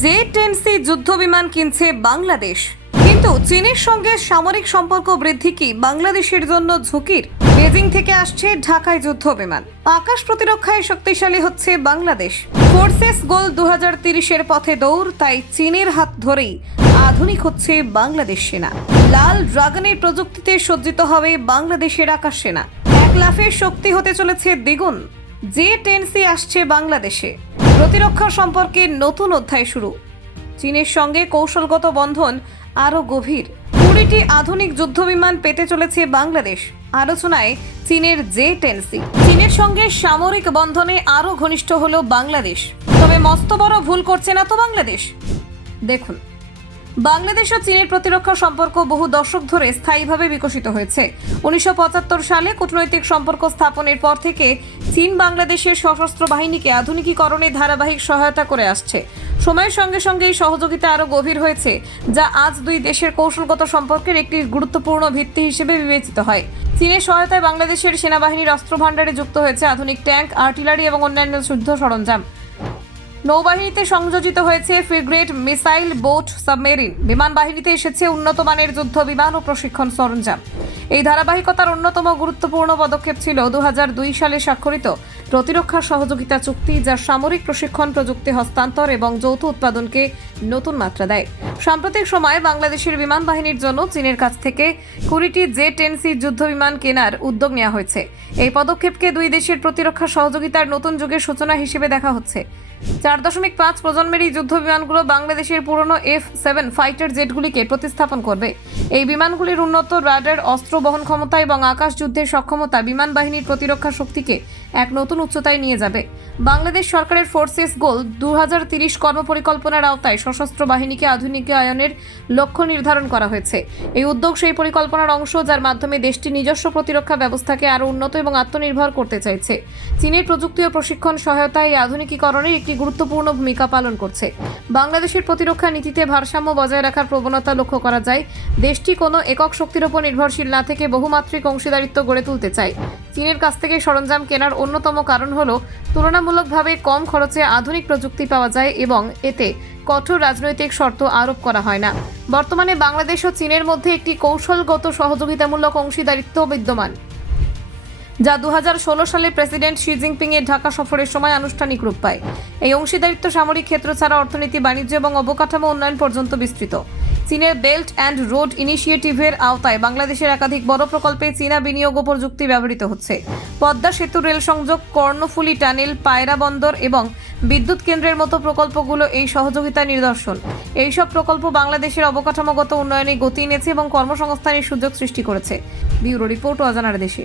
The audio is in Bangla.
জে-10সি যুদ্ধবিমান কিনছে বাংলাদেশ, কিন্তু চীনের সঙ্গে সামরিক সম্পর্ক বৃদ্ধি কি বাংলাদেশের জন্য ঝুঁকির? বেজিং থেকে আসছে ঢাকায় যুদ্ধবিমান। আকাশ প্রতিরক্ষায় শক্তিশালী হচ্ছে বাংলাদেশ। ফোর্সেস গোল 2030-এর পথে দৌড়, তাই চীনের হাত ধরেই আধুনিক হচ্ছে বাংলাদেশ সেনা। লাল ড্রাগনের প্রযুক্তিতে সজ্জিত হবে বাংলাদেশের আকাশ সেনা। এক লাফে শক্তি হতে চলেছে দ্বিগুণ। জে-10সি আসছে বাংলাদেশে। প্রতিরক্ষা সম্পর্কে নতুন অধ্যায় শুরু। চীনের সঙ্গে কৌশলগত বন্ধন আরও গভীর। 20টি আধুনিক যুদ্ধবিমান পেতে চলেছে বাংলাদেশ। আলোচনায় চীনের জে-10সি। চীনের সঙ্গে সামরিক বন্ধনে আরও ঘনিষ্ঠ হলো বাংলাদেশ। তবে মস্ত বড় ভুল করছে না তো বাংলাদেশ? দেখুন, বাংলাদেশ ও চীনের প্রতিরক্ষা সম্পর্ক বহু দশক ধরে স্থায়ীভাবে বিকশিত হয়েছে। 1975 সালে কূটনৈতিক সম্পর্ক স্থাপনের পর থেকে চীন বাংলাদেশের সশস্ত্র বাহিনীকে আধুনিকীকরণে ধারাবাহিক সহায়তা করে আসছে। সময়ের সঙ্গে সঙ্গে এই সহযোগিতা আরও গভীর হয়েছে, যা আজ দুই দেশের কৌশলগত সম্পর্কের একটি গুরুত্বপূর্ণ ভিত্তি হিসেবে বিবেচিত হয়। চীনের সহায়তায় বাংলাদেশের সেনাবাহিনীর অস্ত্র ভাণ্ডারে যুক্ত হয়েছে আধুনিক ট্যাঙ্ক, আর্টিলারি এবং অন্যান্য যুদ্ধ সরঞ্জাম। নৌবাহিনীতে সংযোজিত হয়েছে ফ্রিগেট, মিসাইল, বোট, সাবমেরিন। বিমান বাহিনীতে এসেছে উন্নত মানের যুদ্ধ বিমান ও প্রশিক্ষণ সরঞ্জাম। এই ধারাবাহিকতার অন্যতম গুরুত্বপূর্ণ পদক্ষেপ ছিল 2002 সালে স্বাক্ষরিত প্রতিরক্ষা সহযোগিতা চুক্তি, যা সামরিক প্রশিক্ষণ, প্রযুক্তি হস্তান্তর এবং যৌথ উৎপাদনকে নতুন মাত্রা দেয়। সাম্প্রতিক সময়ে বাংলাদেশের বিমান বাহিনীর জন্য চীনের কাছ থেকে 20টি জে-10সি যুদ্ধবিমান কেনার উদ্যোগ নেওয়া হয়েছে। এই পদক্ষেপকে দুই দেশের প্রতিরক্ষা সহযোগিতার নতুন যুগের সূচনা হিসেবে দেখা হচ্ছে। 4.5 প্রজন্মের এই যুদ্ধ বিমানগুলো বাংলাদেশের পুরনো F-7 ফাইটার জেটগুলিকে প্রতিস্থাপন করবে। এই বিমানগুলির উন্নত রাডার, অস্ত্র বহন ক্ষমতা এবং আকাশ যুদ্ধের সক্ষমতা বিমান বাহিনীর প্রতিরক্ষা শক্তিকে এক নতুন উচ্চতায় নিয়ে যাবে। বাংলাদেশ সরকারের ফোর্সেস গোল 2030 কর্মপরিকল্পনার আওতায় সশস্ত্র বাহিনীকে আধুনিকায়নের লক্ষ্য নির্ধারণ করা হয়েছে। এই উদ্যোগ সেই পরিকল্পনার অংশ, যার মাধ্যমে দেশটি নিজস্ব প্রতিরক্ষা ব্যবস্থাকে আরও উন্নত এবং আত্মনির্ভর করতে চাইছে। চীনের প্রযুক্তি ও প্রশিক্ষণ সহায়তায় এই আধুনিকীকরণের একটি গুরুত্বপূর্ণ ভূমিকা পালন করছে। বাংলাদেশের প্রতিরক্ষা নীতিতে ভারসাম্য বজায় রাখার প্রবণতা লক্ষ্য করা যায়। দেশটি কোনো একক শক্তির উপর নির্ভরশীল না থেকে বহুমাত্রিক অংশীদারিত্ব গড়ে তুলতে চায়। চীনের কাছ থেকে সরঞ্জাম কেনার অন্যতম কারণ হলো তুলনামূলকভাবে কম খরচে আধুনিক প্রযুক্তি পাওয়া যায় এবং এতে কঠোর রাজনৈতিক শর্ত আরোপ করা হয় না। বর্তমানে বাংলাদেশ ও চীনের মধ্যে একটি কৌশলগত সহযোগিতামূলক অংশীদারিত্ব বিদ্যমান, যা 2016 সালে প্রেসিডেন্ট শি জিনপিং এর ঢাকা সফরের সময় আনুষ্ঠানিক রূপ পায়। এই অংশীদারিত্ব সামরিক ক্ষেত্র ছাড়া অর্থনীতি, বাণিজ্য এবং অবকাঠামো উন্নয়ন পর্যন্ত বিস্তৃত। চীনের বেল্ট অ্যান্ড রোড ইনিশিয়েটিভের আওতায় বাংলাদেশের একাধিক বড় প্রকল্পে চীনা বিনিয়োগ ও প্রযুক্তি ব্যবহৃত হচ্ছে। পদ্মা সেতু, রেল সংযোগ, কর্ণফুলী টানেল, পায়রা বন্দর এবং বিদ্যুৎ কেন্দ্রের মতো প্রকল্পগুলো এই সহযোগিতার নিদর্শন। এইসব প্রকল্প বাংলাদেশের অবকাঠামোগত উন্নয়নে গতি এনেছে এবং কর্মসংস্থানের সুযোগ সৃষ্টি করেছে। ব্যুরো রিপোর্ট, অজানার দেশে।